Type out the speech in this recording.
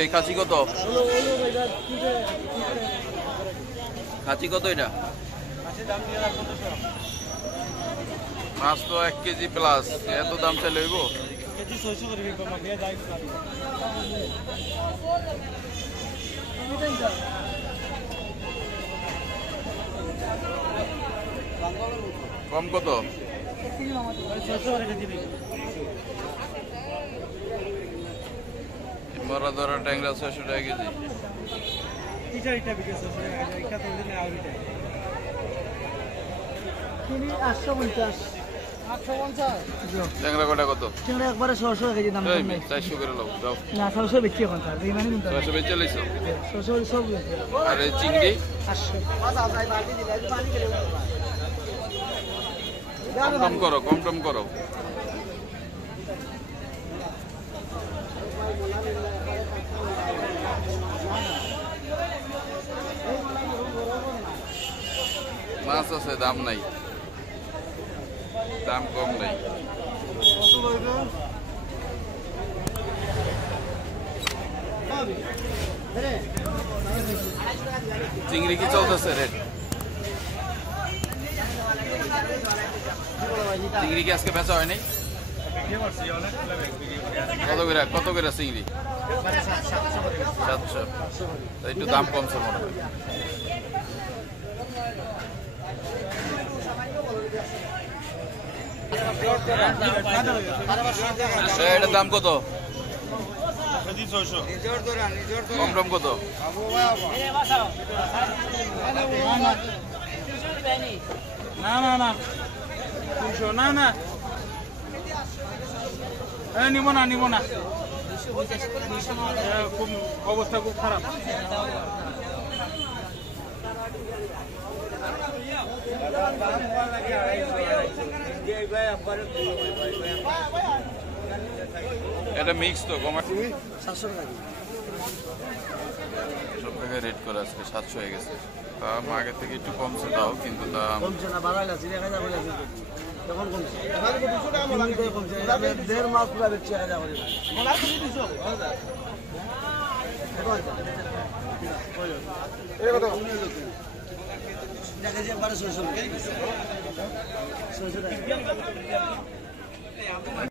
এই খাসি কত? খাসি কত এটা? মাছ তো 1 কেজি প্লাস, এত দাম চাইলে হইব? কম কত? মরা ধরা ট্যাংরা 600 টাকা কেজি। ট্যাংরা কটা কত? একবারে 600 কেজি দাম। 400 করে লাও দাও না 600 বেচি এখন স্যার বেমানি কিন্তু 600 বেচে লইছো। 600 সব আর এই চিংড়ি 800 কম করো, কম টম করো। মাছ আছে, দাম নাই, দাম কম নাই। চিংড়ি কি চলতেছে রেট? চিংড়ি কি আজকে বেচা হয় নাই? কত করে চিংড়ি? 700। একটু দাম কমছে মনে হয়। এটার দাম কত? কম টম কত? না না না 200 না না নিব না নিব না, খুব অবস্থা খুব খারাপ। এটা মিক্স তো কমা 700 টাকা সব জায়গায় রেট করে আজকে 700 হয়ে গেছে। দাম আগে থেকে একটু কমছে তাও, কিন্তু দাম কমছে না, বাড়াই আছে 1000 করে আছে তখন কমছে। এখানে 200 টাকা কমছে, আমি 1.5 মাস পুরো বেচছি 1000 করে। বলা তো 200 এটা কত? দেখা যায় 1200 টাকা।